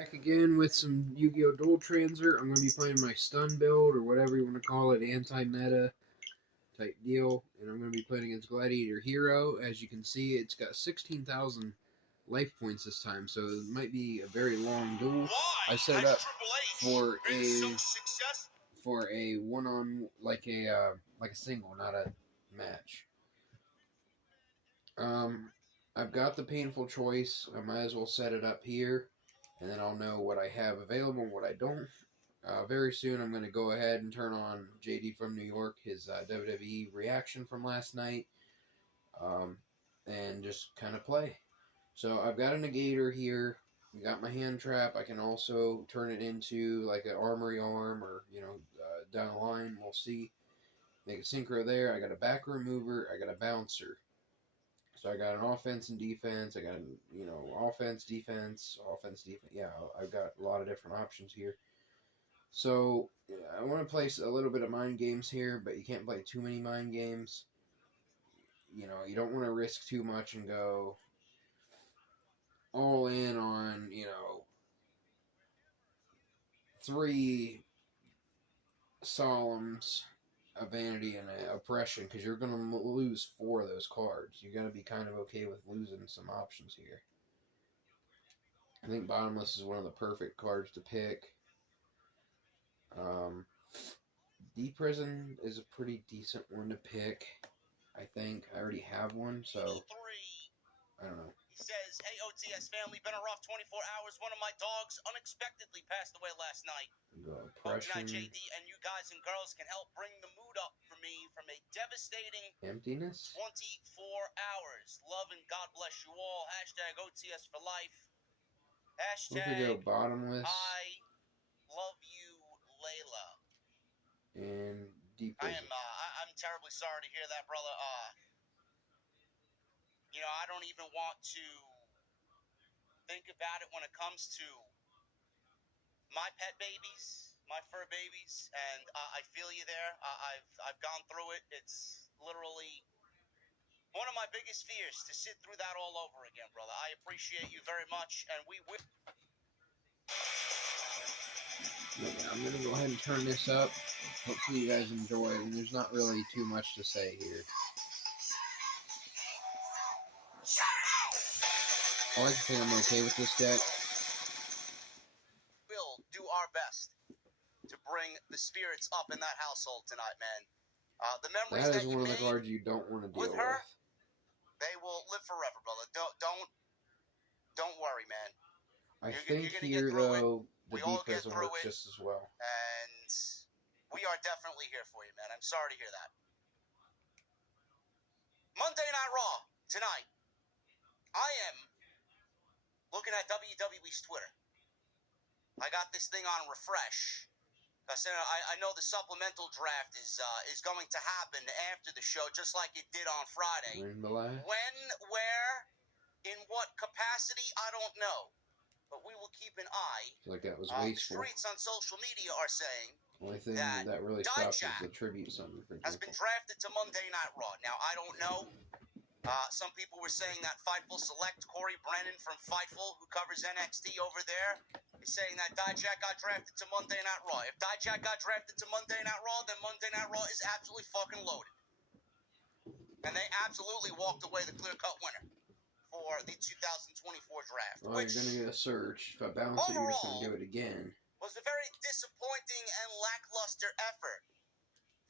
Back again with some Yu-Gi-Oh! Dual Transer. I'm going to be playing my stun build, or whatever you want to call it, anti-meta type deal. And I'm going to be playing against Gladiator Hero. As you can see, it's got 16,000 life points this time, so it might be a very long duel. I set it up for a one-on, like a single, not a match. I've got the painful choice. I might as well set it up here, and then I'll know what I have available and what I don't. Very soon I'm going to go ahead and turn on JD from New York, his WWE reaction from last night, and just kind of play. So I've got a negator here. I got my hand trap. I can also turn it into like an armory arm, or down the line, we'll see. Make a synchro there. I got a back remover. I got a bouncer. So I got an offense and defense. I got, offense, defense. Yeah, I've got a lot of different options here. So I want to play a little bit of mind games here, but you can't play too many mind games. You don't want to risk too much and go all in on, 3 solemns, a vanity, and an oppression, because you're going to lose 4 of those cards. You got to be kind of okay with losing some options here. I think Bottomless is one of the perfect cards to pick. D-Prison is a pretty decent one to pick, I think. I already have one, so I don't know. He says, "Hey, OTS family, been a rough 24 hours. One of my dogs unexpectedly passed away last night. Hope tonight JD and you guys and girls can help bring the mood up for me from a devastating emptiness. 24 hours. Love and God bless you all. Hashtag OTS for life. Hashtag Bottomless. I love you, Layla." And Deep Prison. I'm terribly sorry to hear that, brother. I don't even want to think about it when it comes to my pet babies, my fur babies, and I feel you there. I've gone through it. It's literally one of my biggest fears to sit through that all over again, brother. I appreciate you very much, and we will. Yeah, I'm gonna go ahead and turn this up. Hopefully you guys enjoy it. There's not really too much to say here. I like to think I'm okay with this deck. We'll do our best to bring the spirits up in that household tonight, man. The memories that is that one you of the cards you don't want to deal with her, they will live forever, brother. Don't worry, man. I think here, though, the defense works just as well. And we are definitely here for you, man. I'm sorry to hear that. Monday Night Raw tonight. I am looking at WWE's Twitter. I got this thing on refresh. I know the supplemental draft is going to happen after the show, just like it did on Friday. When, where, in what capacity, I don't know. But we will keep an eye. I feel like that was wasteful. The streets on social media are saying only thing that really stops is the tribute something, for example. Has been drafted to Monday Night Raw. Now, I don't know. Some people were saying that Fightful Select, Corey Brennan from Fightful, who covers NXT over there, is saying that Dijak got drafted to Monday Night Raw. If Dijak got drafted to Monday Night Raw, then Monday Night Raw is absolutely fucking loaded. And they absolutely walked away the clear-cut winner for the 2024 draft. Well, you're going to get a search. If I bounce it, you're just going to do it again. Was a very disappointing and lackluster effort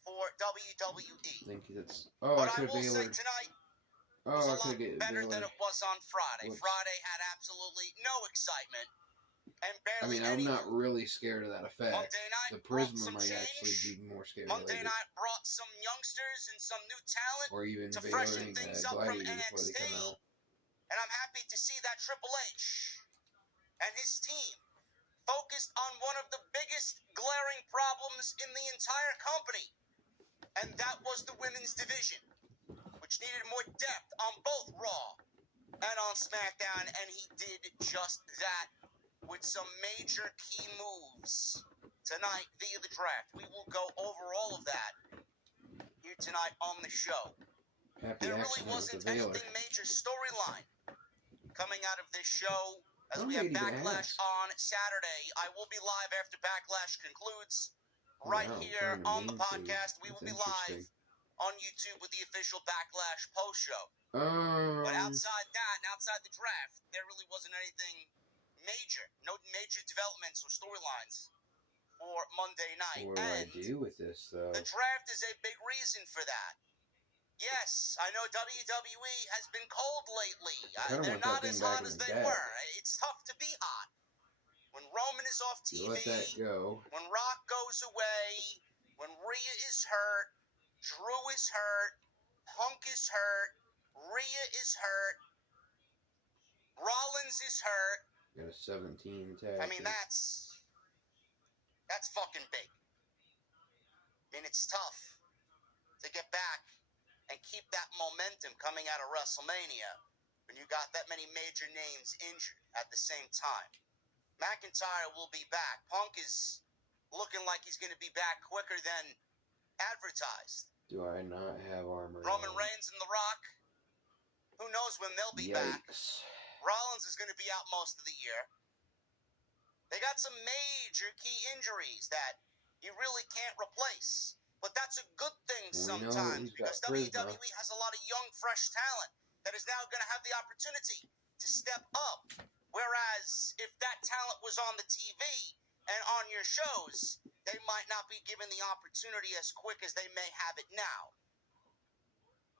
for WWE. I think that's... Oh, but I could will be say tonight was a lot better than it was on Friday. Whoops. Friday had absolutely no excitement and barely I'm not really scared of that effect. Monday night the Prisma might change. actually be more scary. Monday night brought some youngsters and some new talent or even to freshen things up from NXT. Out. And I'm happy to see that Triple H and his team focused on one of the biggest glaring problems in the entire company. And that was the women's division, which needed more depth on both Raw and on SmackDown. And he did just that with some major key moves tonight via the draft. We will go over all of that here tonight on the show. Happy there really wasn't anything major storyline coming out of this show. as I'm we have ready to Backlash ask. on Saturday. I will be live after Backlash concludes. Right Wow, here it's on the main feed. podcast, we That's will be live interesting. on YouTube with the official Backlash post show. But Um, outside that, and outside the draft, there really wasn't anything major. No major developments or storylines for Monday night. what do I And do with this, though? the draft is a big reason for that. Yes, I know WWE has been cold lately. I kinda They're want that not thing as back hot in as the they deck. were. It's tough to be hot. When Roman is off You TV, let that go. when Rock goes away, when Rhea is hurt, Drew is hurt, Punk is hurt, Rhea is hurt, Rollins is hurt. Got a 17 tag. I mean, that's fucking big. I mean, it's tough to get back and keep that momentum coming out of WrestleMania when you got that many major names injured at the same time. McIntyre will be back. Punk is looking like he's going to be back quicker than advertised. Do I not have armor? Roman on? Reigns and The Rock, who knows when they'll be back. Yikes. Rollins is going to be out most of the year. They got some major key injuries that you really can't replace. But that's a good thing Well, sometimes he's got because charisma. WWE has a lot of young, fresh talent that is now going to have the opportunity to step up. Whereas if that talent was on the TV and on your shows, they might not be given the opportunity as quick as they may have it now.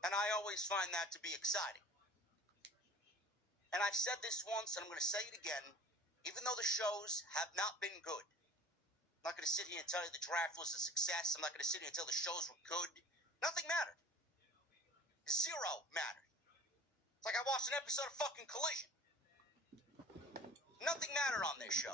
And I always find that to be exciting. And I've said this once, and I'm going to say it again, even though the shows have not been good. I'm not going to sit here and tell you the draft was a success. I'm not going to sit here and tell the shows were good. Nothing mattered. Zero mattered. It's like I watched an episode of fucking Collision. Nothing mattered on this show.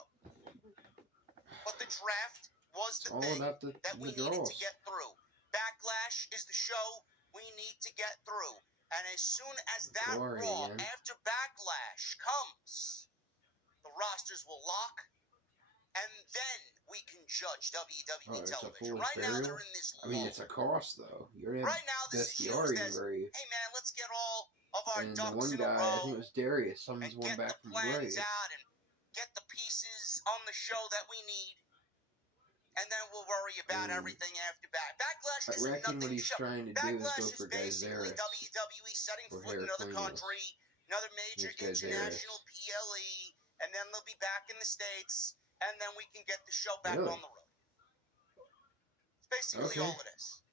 But the draft was the thing that we needed to get through. Backlash is the show we need to get through. And as soon as that Raw after Backlash comes, the rosters will lock, and then we can judge WWE television. Right now, they're in this lull. I mean, it's a cost, though. You're right now, this is used as, hey man, let's get all of our ducks in a row. I think it was Darius. Someone's one back from Grave. And get the plans out and get the pieces on the show that we need. And then we'll worry about everything after Backlash is nothing what he's show. trying to Backlash do is go for is basically Gladiator. WWE setting foot in another country, another major international PLE, and then they'll be back in the States, and then we can get the show back on the road. It's basically all it is.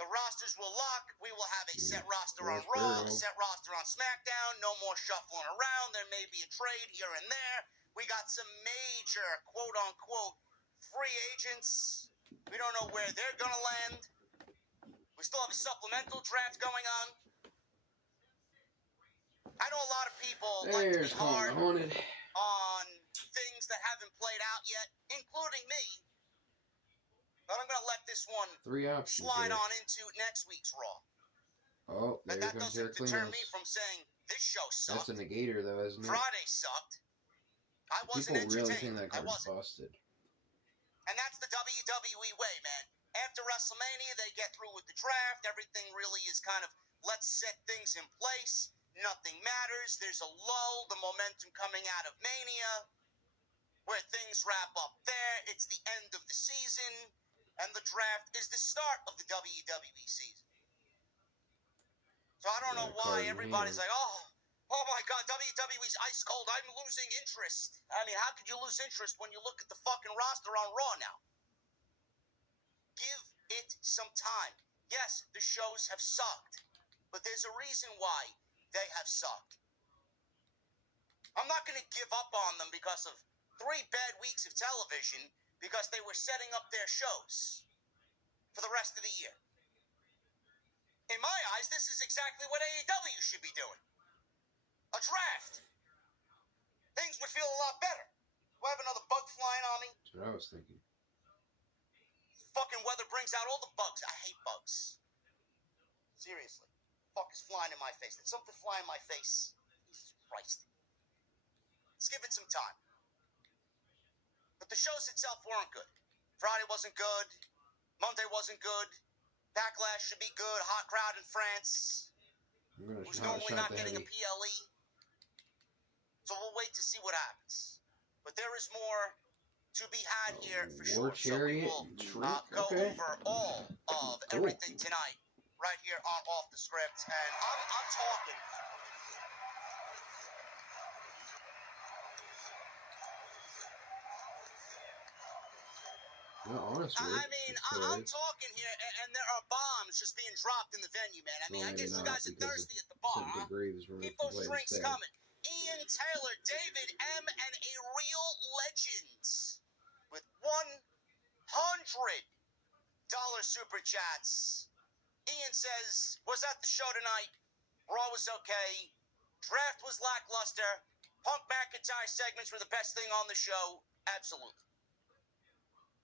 The rosters will lock. We will have a set roster on Raw, a set roster on SmackDown. No more shuffling around. There may be a trade here and there. We got some major, quote-unquote, free agents. We don't know where they're going to land. We still have a supplemental draft going on. I know a lot of people like to be hard on things that haven't played out yet, including me. But I'm going to let this one slide on into next week's Raw. Oh, there that comes doesn't deter me from saying this show sucked. That's a negator, though, isn't it? Friday sucked. I wasn't entertained. People really think that card's busted. And that's the WWE way, man. After WrestleMania, they get through with the draft. Everything really is kind of, let's set things in place. Nothing matters. There's a lull, the momentum coming out of Mania, where things wrap up there. It's the end of the season, and the draft is the start of the WWE season. So I don't know why everybody's like, oh my God, WWE's ice cold. I'm losing interest. I mean, how could you lose interest when you look at the fucking roster on Raw now? Give it some time. Yes, the shows have sucked, but there's a reason why they have sucked. I'm not going to give up on them because of 3 bad weeks of television because they were setting up their shows for the rest of the year. In my eyes, this is exactly what AEW should be doing. A draft. Things would feel a lot better. Do I have another bug flying on me? That's what I was thinking. Fucking weather brings out all the bugs. I hate bugs. Seriously. Fuck is flying in my face. Did something fly in my face? Jesus Christ. Let's give it some time. But the shows itself weren't good. Friday wasn't good. Monday wasn't good. Backlash should be good. Hot crowd in France. Who's normally not getting a PLE. So we'll wait to see what happens. But there is more to be had here for War sure. So we Chariot will and Shrink. go Okay. over all of everything tonight, right here on Off the Script. And I'm talking. No, honestly, I'm talking here, and there are bombs just being dropped in the venue, man. I mean, I guess you guys are thirsty at the bar, huh? Keep those drinks coming. Ian Taylor, David M., and a real legend with $100 super chats. Ian says, was at the show tonight. Raw was okay. Draft was lackluster. Punk McIntyre segments were the best thing on the show. Absolutely.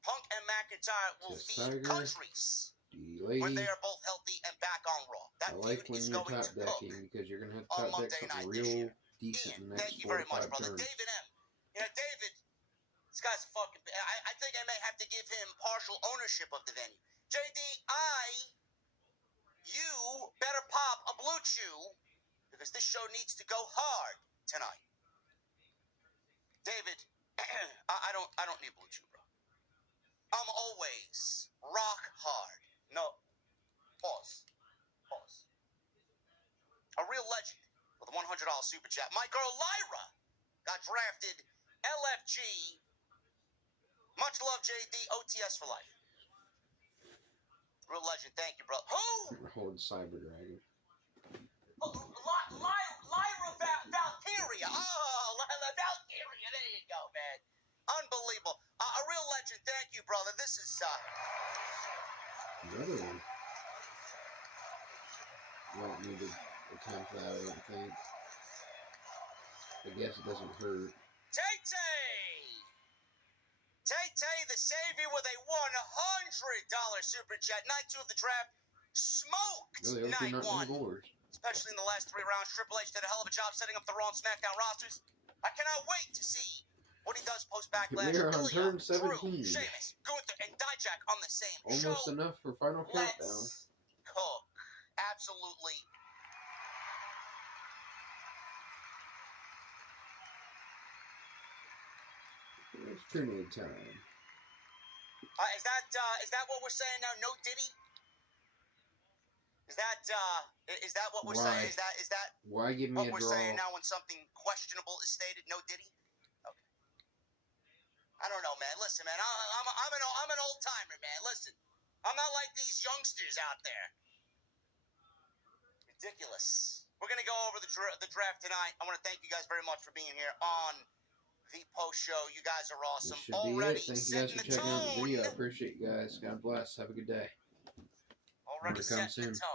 Punk and McIntyre will feed countries when they are both healthy and back on Raw. That I like when you're top decking because you're going to have to top deck something real decent in the next 4 to 5 turns. David M. You know, David, this guy's a fucking... I think I may have to give him partial ownership of the venue. JD, you better pop a Blue Chew because this show needs to go hard tonight. David, I don't need Blue Chew, bro. I'm always rock hard. No. Pause. A real legend with a $100 super chat. My girl Lyra got drafted LFG. Much love, JD. OTS for life. Real legend. Thank you, bro. Who? Hold Cyber Dragon. Lyra Valkyria. Oh, Valkyria. There you go, man. Unbelievable. A real legend. Thank you, brother. This is, Another one. You don't need to attempt that, I don't think. I guess it doesn't hurt. Tay, the savior with a $100 super chat. Night 2 of the draft. Smoked night 1. Especially in the last 3 rounds. Triple H did a hell of a job setting up the Raw and SmackDown rosters. I cannot wait to see what he does post-backlash. We're on turn 17. Sheamus, Gunther, and Dijak on the same show. Almost enough for Final Countdown. Let's cook. Absolutely. It's Trinity time. Is that what we're saying now? No Diddy? Is that what we're saying? Is that why give me what a we're draw? saying now when something questionable is stated? No Diddy? Okay. I don't know, man. Listen, man. I'm an old timer, man. Listen, I'm not like these youngsters out there. Ridiculous. We're gonna go over the draft tonight. I want to thank you guys very much for being here on the post show. You guys are awesome. This should be it. Thank you guys for checking out the video. I appreciate you guys. God bless. Have a good day. Already set the tone.